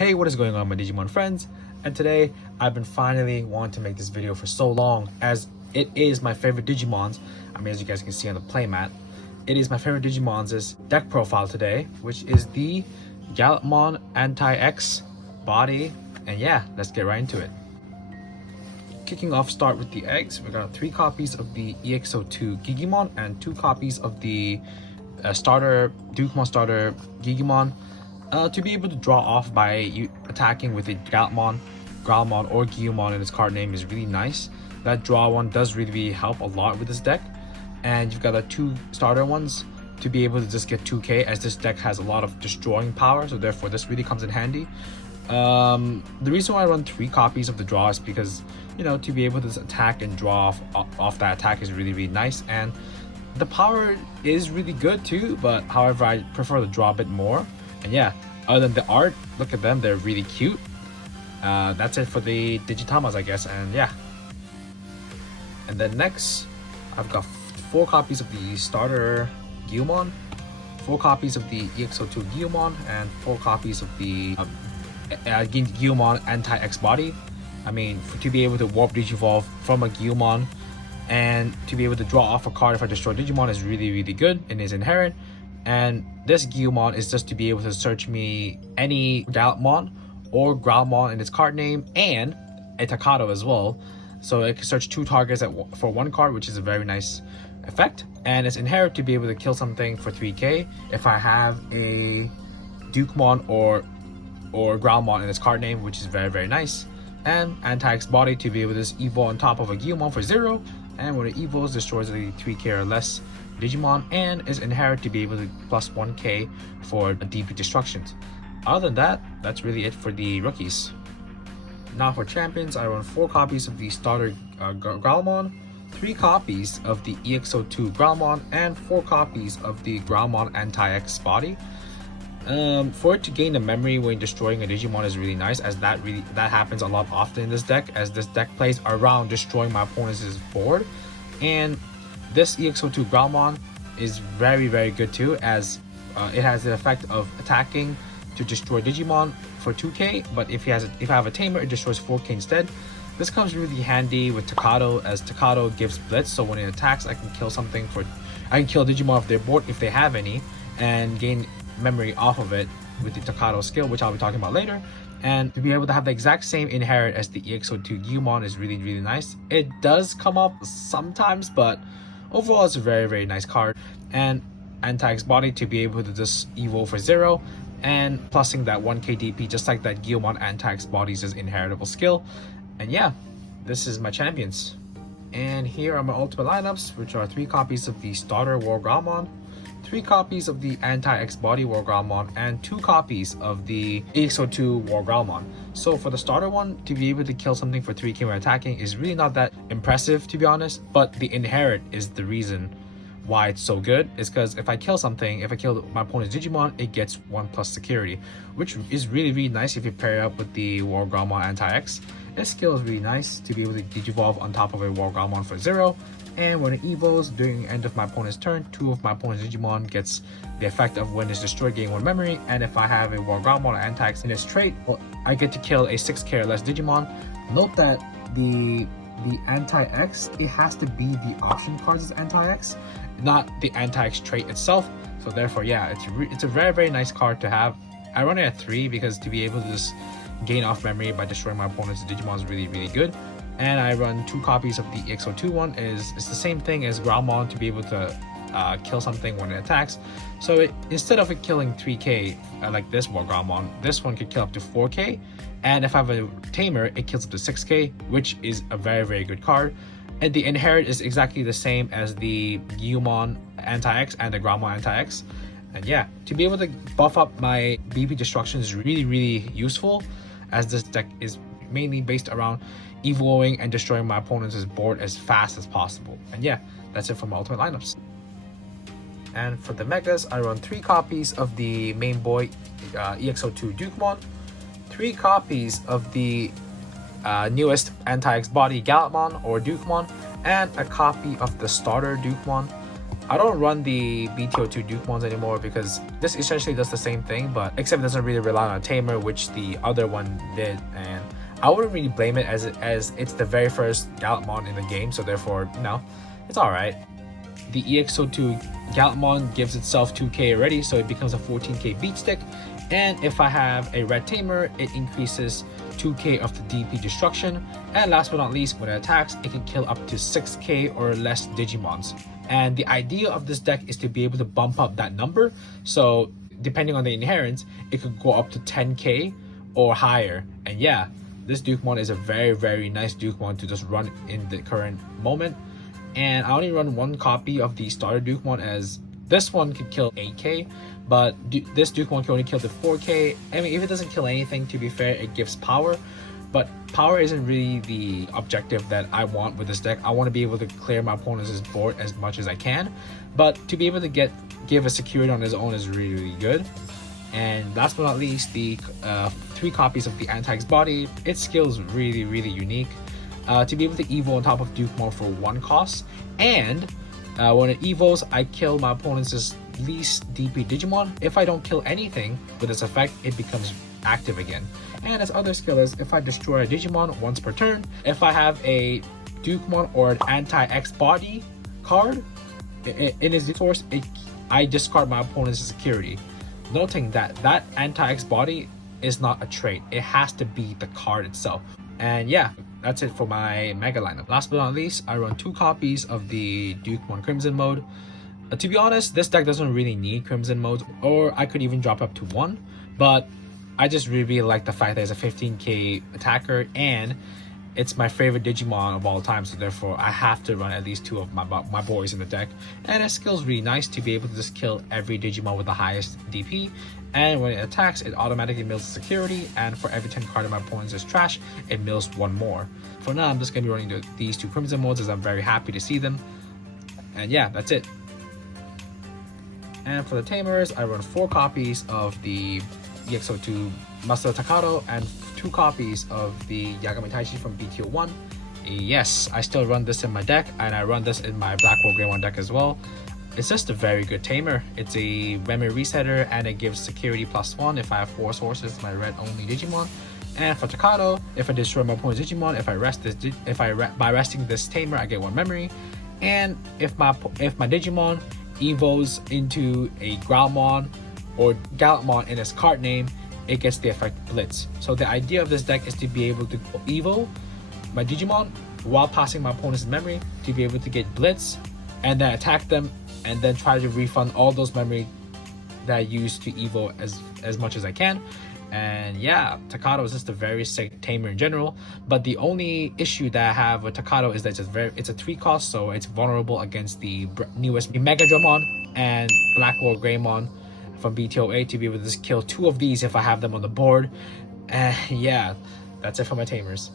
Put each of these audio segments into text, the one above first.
Hey, what is going on, my Digimon friends? And today I've been finally wanting to make this video for so long, as it is my favorite Digimons. As you guys can see on the playmat, it is my favorite Digimon's deck profile today, which is the Gallantmon Anti-X body. And yeah, let's get right into it. Kicking off, start with the eggs. We got 3 copies of the EXO2 Digimon and 2 copies of the starter Digimon starter Digimon. To be able to draw off by attacking with a Gallantmon, or Gallantmon in its card name is really nice. That draw one does really help a lot with this deck. And you've got the 2 starter ones to be able to just get 2k, as this deck has a lot of destroying power, so therefore this really comes in handy. The reason why I run 3 copies of the draw is because, you know, to be able to attack and draw off that attack is really nice, and the power is really good too, but however I prefer the draw a bit more. And yeah, other than the art, look at them, they're really cute. That's it for the Digitamas, I guess. And yeah, and then next I've got 4 copies of the starter Gallantmon, 4 copies of the EXO2 Gallantmon, and 4 copies of the Gallantmon Anti-X body. To be able to warp Digivolve from a Gallantmon and to be able to draw off a card if I destroy Digimon is really good and is inherent. And this Gallantmon is just to be able to search me any Gallantmon or Growlmon in its card name, and a Takato as well. So it can search 2 targets for 1 card, which is a very nice effect. And it's inherent to be able to kill something for 3k if I have a Dukemon or Growlmon in its card name, which is very nice. And Anti-X body to be able to just evolve on top of a Gallantmon for 0, and when it evolves, destroys a 3k or less Digimon, and is inherent to be able to plus 1k for DP destructions. Other than that, that's really it for the rookies. Now for champions, I run 4 copies of the starter Growlmon, 3 copies of the EXO2 Growlmon, and 4 copies of the Growlmon Anti-X body. For it to gain the memory when destroying a Digimon is really nice, as that happens a lot often in this deck, as this deck plays around destroying my opponent's board. And this EXO2 Growlmon is very good too, as it has the effect of attacking to destroy Digimon for 2k, but if I have a Tamer, it destroys 4k instead. This comes really handy with Takato, as Takato gives Blitz, so when it attacks I can kill Digimon off their board if they have any, and gain memory off of it with the Takato skill, which I'll be talking about later. And to be able to have the exact same inherit as the EXO2 Digimon is really nice. It does come up sometimes, but overall it's a very nice card. And Anti-X body to be able to just evolve for 0 and plussing that 1k DP, just like that Gallantmon Anti-X body's inheritable skill. And yeah, this is my champions. And here are my ultimate lineups, which are 3 copies of the starter War Growlmon, 3 copies of the Anti-X body War Growlmon, and 2 copies of the EXO2 War Growlmon. So for the starter one, to be able to kill something for 3k when attacking is really not that impressive, to be honest, but the inherit is the reason why it's so good. Is because if I kill my opponent's Digimon, it gets 1+ security, which is really nice if you pair it up with the War Growlmon Anti-X. This skill is really nice to be able to Digivolve on top of a War Growlmon for 0, and when it evolves during the end of my opponent's turn, 2 of my opponent's Digimon gets the effect of when it's destroyed, gain 1 memory. And if I have a War Growlmon or Anti-X in its trait, well, I get to kill a 6k or less Digimon. Note that the Anti-X, it has to be the option cards as Anti-X, not the Anti-X trait itself. So therefore, yeah, it's a very nice card to have. I run it at 3 because to be able to just gain off memory by destroying my opponent's Digimon is really good. And I run 2 copies of the EXO2 one. It's the same thing as Growlmon to be able to kill something when it attacks. So instead of it killing 3k like this War Growlmon, this one could kill up to 4k. And if I have a Tamer, it kills up to 6k, which is a very good card. And the inherit is exactly the same as the Gallantmon Anti-X and the Growlmon Anti-X. And yeah, to be able to buff up my BP destruction is really useful, as this deck is mainly based around evolving and destroying my opponent's board as fast as possible. And yeah, that's it for my ultimate lineups. And for the megas, I run 3 copies of the main boy EXO2 Dukemon, 3 copies of the newest Anti-X body Gallantmon or Dukemon, and a copy of the starter Dukemon. I don't run the BT02 Digimons anymore because this essentially does the same thing, but except it doesn't really rely on a tamer, which the other one did, and I wouldn't really blame it as it's the very first Gallantmon in the game, so therefore, you know, it's alright. The EX02 Gallantmon gives itself 2k already, so it becomes a 14k beat stick, and if I have a red tamer, it increases 2k of the DP destruction, and last but not least, when it attacks, it can kill up to 6k or less Digimons. And the idea of this deck is to be able to bump up that number, so depending on the inherents, it could go up to 10k or higher. And yeah, this Digimon is a very nice Digimon to just run in the current moment. And I only run one copy of the starter Digimon, as this one could kill 8k, but this Digimon can only kill the 4k. I mean, if it doesn't kill anything, to be fair, it gives power, but power isn't really the objective that I want with this deck. I want to be able to clear my opponent's board as much as I can, but to be able to give a security on his own is really good. And last but not least, the 3 copies of the Anti-X body. Its skill is really unique. To be able to evo on top of Digimon for 1 cost, and when it evos, I kill my opponent's least DP Digimon. If I don't kill anything with this effect, it becomes active again. And its other skill is if I destroy a Digimon once per turn, if I have a Digimon or an Anti-X body card in his resource, I discard my opponent's security. Noting that that Anti-X body is not a trait, it has to be the card itself. And yeah, that's it for my mega lineup. Last but not least, I run 2 copies of the Digimon Crimson mode. To be honest, this deck doesn't really need Crimson mode, or I could even drop up to 1, but I just really like the fact that it's a 15k attacker, and it's my favorite Digimon of all time, so therefore I have to run at least 2 of my boys in the deck. And its skill is really nice to be able to just kill every Digimon with the highest DP, and when it attacks, it automatically mills security, and for every 10 card of my opponent's is trash, it mills 1 more. For now, I'm just going to be running these 2 Crimson modes, as I'm very happy to see them. And yeah, that's it. And for the Tamers, I run 4 copies of the EX02 Master Takato and 2 copies of the Yagami Taichi from BT09. Yes, I still run this in my deck, and I run this in my Blackwell Greymon deck as well. It's just a very good tamer. It's a memory resetter, and it gives security +1 if I have 4 sources, my red only Digimon. And for Takato, if I destroy my opponent's Digimon, by resting this tamer, I get 1 memory. And if my Digimon evos into a Growlmon or Gallantmon in its card name, it gets the effect Blitz. So the idea of this deck is to be able to evo my Digimon while passing my opponent's memory, to be able to get Blitz and then attack them, and then try to refund all those memory that I used to evo as much as I can. And yeah, Takato is just a very sick tamer in general, but the only issue that I have with Takato is that it's a 3 cost, so it's vulnerable against the newest Mega Dramon and Blackwell Greymon from BT08, to be able to just kill 2 of these if I have them on the board. And yeah, that's it for my tamers.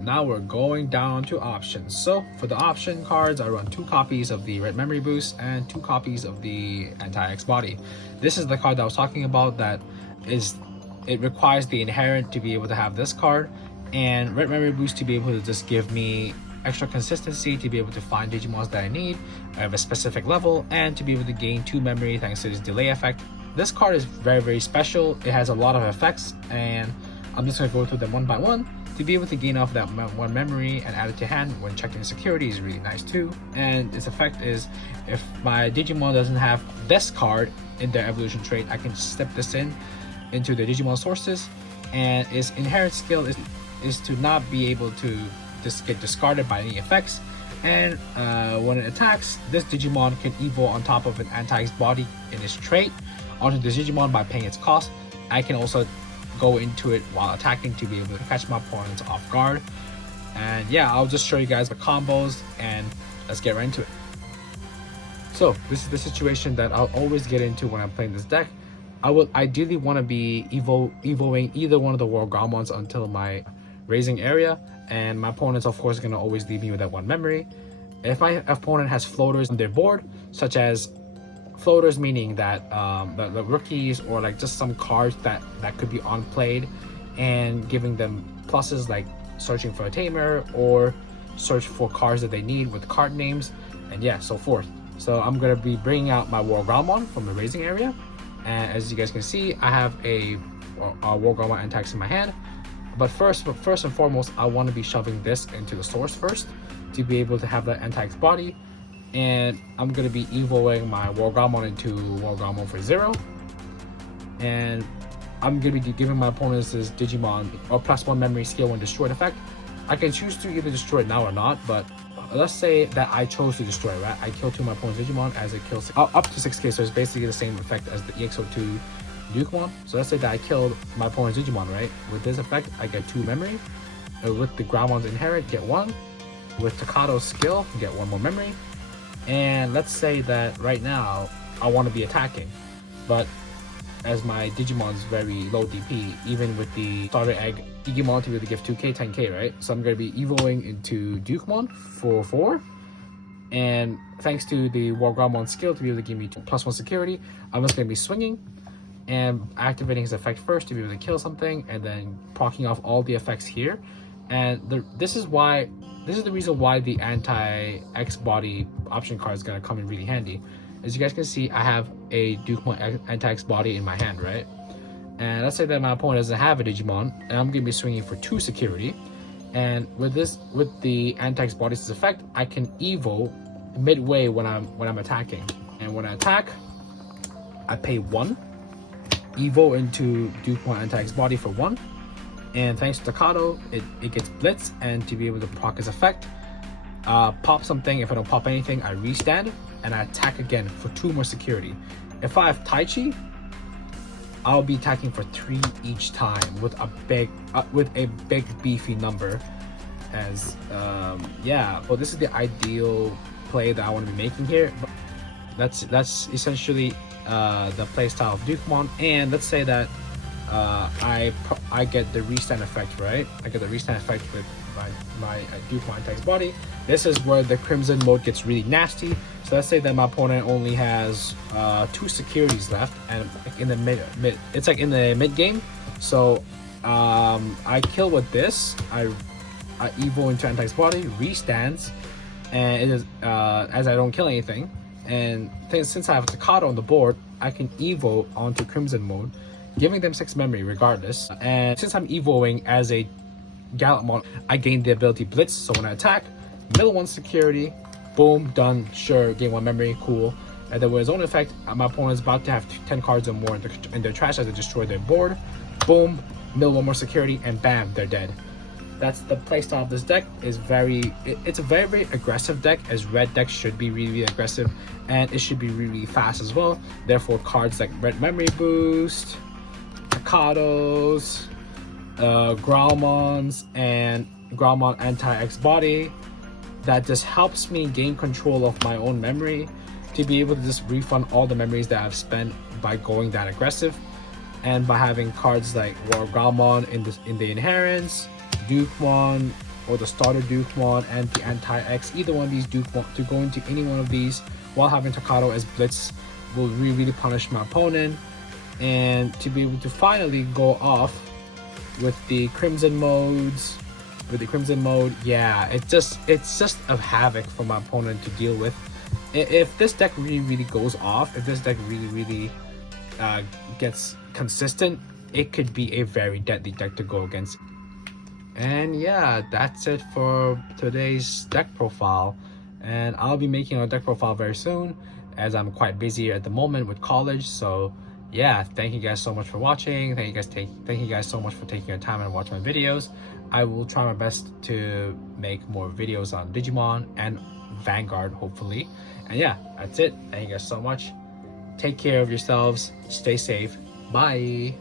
Now we're going down to options. So for the option cards, I run 2 copies of the Red Memory Boost and 2 copies of the Anti-X Body. This is the card that I was talking about, that it requires the inherent to be able to have this card, and Red Memory Boost to be able to just give me extra consistency to be able to find Digimons that I need at a specific level, and to be able to gain 2 memory thanks to this delay effect. This card is very special. It has a lot of effects, and I'm just going to go through them one by one. To be able to gain off that 1 memory and add it to hand when checking security is really nice too. And its effect is, if my Digimon doesn't have this card in their evolution trait, I can step this into the Digimon sources, and its inherent skill is to not be able to just get discarded by any effects. And when it attacks, this Digimon can evo on top of an Anti-X body in its trait onto this Digimon by paying its cost. I can also go into it while attacking to be able to catch my opponents off guard. And yeah, I'll just show you guys the combos, and let's get right into it. So this is the situation that I'll always get into when I'm playing this deck. I would ideally want to be evoing either one of the World Growlmons until my raising area, and my opponent's of course going to always leave me with that 1 memory. If my opponent has floaters on their board, such as floaters meaning that the rookies, or like just some cards that could be on played, and giving them pluses like searching for a tamer or search for cards that they need with card names, and yeah, so forth. So I'm gonna be bringing out my War Gallantmon from the raising area, and as you guys can see, I have a War Gallantmon Antax in my hand. But first and foremost, I want to be shoving this into the source first to be able to have that Antax body. And I'm gonna be evoing my War Gallantmon into War Gallantmon for 0, and I'm gonna be giving my opponents this Digimon or +1 memory skill when destroyed effect. I can choose to either destroy it now or not, but let's say that I chose to destroy, right? I kill 2 of my opponent's Digimon as it kills up to 6k, so it's basically the same effect as the EXO2 Digimon. So let's say that I killed my opponent's Digimon, right? With this effect, I get 2 memory. With the Growlmon's inherit, get 1. With Takado's skill, get 1 more memory. And let's say that right now I want to be attacking, but as my Digimon's very low DP, even with the starter egg, Digimon to be able to give 2k, 10k, right? So I'm going to be evoing into Digimon for 4. And thanks to the War Gallantmon skill to be able to give me +1 security, I'm just going to be swinging and activating his effect first to be able to kill something, and then proccing off all the effects here. And this is the reason why the anti-X body option card is going to come in really handy. As you guys can see, I have a Digimon anti-X body in my hand, right? And let's say that my opponent doesn't have a Digimon, and I'm going to be swinging for 2 security. And with the anti-X body's effect, I can evo midway when I'm attacking. And when I attack, I pay 1, evo into Digimon anti-X body for 1. And thanks to Takado, it gets blitzed, and to be able to proc his effect, pop something. If I don't pop anything, I restand and I attack again for 2 more security. If I have Taichi, I'll be attacking for 3 each time with a big beefy number. As yeah, well, this is the ideal play that I want to be making here. That's essentially the play style of Digimon. And let's say that I get the restand effect, right? I get the restand effect with my Digimon Antax body. This is where the Crimson mode gets really nasty. So let's say that my opponent only has 2 securities left, and in the mid it's like in the mid game. So I kill with this. I evo into Antax body, restands, and it is as I don't kill anything. And since I have Takado on the board, I can evo onto Crimson mode, giving them 6 memory regardless. And since I'm evoing as a Gallantmon, I gain the ability Blitz, so when I attack, middle 1 security, boom, done, sure, gain 1 memory, cool. And then with his own effect, my opponent's about to have 10 cards or more in their trash as they destroy their board. Boom, middle 1 more security, and bam, they're dead. That's the playstyle of this deck. It's a very aggressive deck, as red decks should be really aggressive, and it should be really fast as well. Therefore, cards like Red Memory Boost, Takados, Growlmons, and Growlmon Anti-X Body, that just helps me gain control of my own memory to be able to just refund all the memories that I've spent by going that aggressive. And by having cards like War Gallantmon in the inherents, Digimon, or the starter Digimon and the Anti-X, either one of these Digimon, to go into any one of these while having Takado as Blitz will really punish my opponent. And to be able to finally go off with the Crimson modes, yeah, it's just a havoc for my opponent to deal with. If this deck really goes off, if this deck really gets consistent, it could be a very deadly deck to go against. And yeah, that's it for today's deck profile, and I'll be making a deck profile very soon, as I'm quite busy at the moment with college. So yeah, thank you guys so much for watching. Thank you guys so much for taking your time and watching my videos. I will try my best to make more videos on Digimon and Vanguard, hopefully. And yeah, that's it. Thank you guys so much. Take care of yourselves. Stay safe. Bye.